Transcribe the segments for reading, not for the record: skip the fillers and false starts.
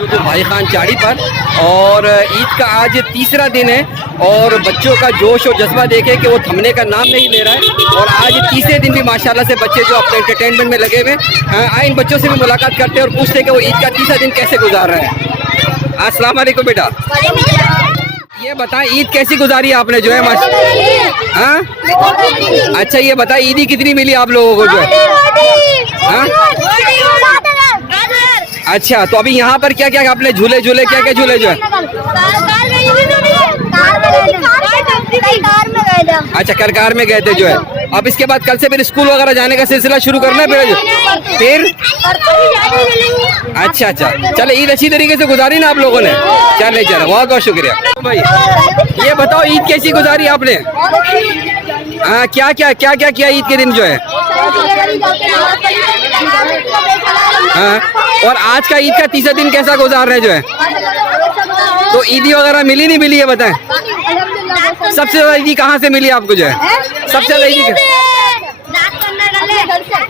तो भाई खान चाड़ी पर और ईद का आज तीसरा दिन है और बच्चों का जोश और जज्बा देखे कि वो थमने का नाम नहीं ले रहा है। और आज तीसरे दिन भी माशाल्लाह से बच्चे जो अपने एंटरटेनमेंट में लगे हुए हैं। आए इन बच्चों से भी मुलाकात करते हैं और पूछते हैं कि वो ईद का तीसरा दिन कैसे गुजार रहे हैं। अस्सलाम वालेकुम बेटा, ये बताएं ईद कैसी गुजारी आपने जो है माशाल्लाह? हाँ अच्छा, ये बताएं ईदी कितनी मिली आप लोगों को जो है? हाँ अच्छा, तो अभी यहाँ पर क्या क्या आपने झूले क्या क्या झूले जो है? अच्छा, कार में गए थे जो है। अब इसके बाद कल से फिर स्कूल वगैरह जाने का सिलसिला शुरू करना है फिर? अच्छा, चले ईद अच्छी तरीके से गुजारी ना आप लोगों ने? चले बहुत बहुत शुक्रिया भाई। ये बताओ ईद कैसी गुजारी आपने? हाँ क्या किया ईद के दिन जो है? हाँ, और आज का ईद का तीसरा दिन कैसा गुजार रहे जो है? तो ईदी वगैरह मिली नहीं मिली है बताएं? सबसे ज्यादा ईदी कहाँ से मिली आपको जो है? सबसे ज्यादा ईदी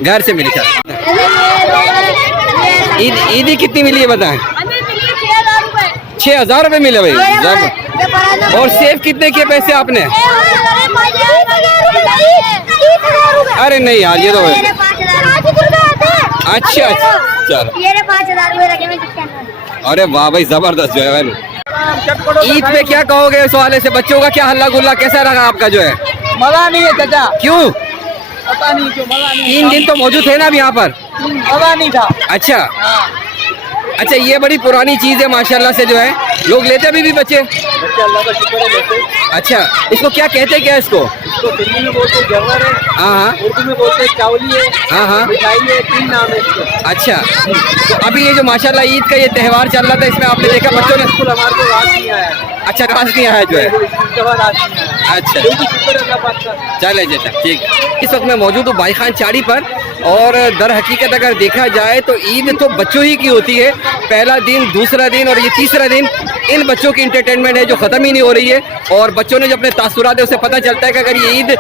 घर से मिली। ईदी कितनी मिली है बताएं? 6,000 रुपये मिले भाई। और सेव कितने किए पैसे आपने? अरे नहीं यार, ये तो अच्छा चलो। अरे वाह भाई, जबरदस्त जो है। ईद पे क्या कहोगे इस वाले से? बच्चों का क्या हल्ला गुल्ला कैसा रहा आपका जो है? मजा नहीं है चाचा। क्यों? पता नहीं क्यों मजा नहीं। 3 दिन तो मौजूद थे ना अब यहाँ पर? मजा नहीं था। अच्छा अच्छा, ये बड़ी पुरानी चीज है माशाल्लाह से जो है। लोग लेते अभी भी बच्चे? अल्लाह का शुक्र है लेते। अच्छा, इसको क्या कहते हैं? क्या इसको? दिल्ली में बोलते जवर है, हाँ, उर्दू में बोलते चावली है, हाँ, मिठाई है, 3 नाम है इसके। अच्छा, तो अभी ये जो माशाल्लाह ईद का ये त्यौहार चल रहा था, इसमें आपने देखा बच्चों ने? स्कूल हमारे को रात नहीं आया। अच्छा, रात नहीं आया जो है? अच्छा चले जैसा ठीक। इस वक्त मैं मौजूद हूँ भाई खान चाड़ी पर और दर हकीकत अगर देखा जाए तो ईद तो बच्चों ही की होती है। पहला दिन, दूसरा दिन और ये तीसरा दिन इन बच्चों की इंटरटेनमेंट है जो ख़त्म ही नहीं हो रही है। और बच्चों ने जो अपने तासुरात है उसे पता चलता है कि अगर ये ईद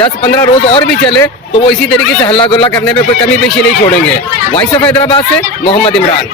10-15 रोज़ और भी चले तो वो इसी तरीके से हल्ला गुल्ला करने में कोई कमी पेशी नहीं छोड़ेंगे। वॉइस ऑफ हैदराबाद से मोहम्मद इमरान।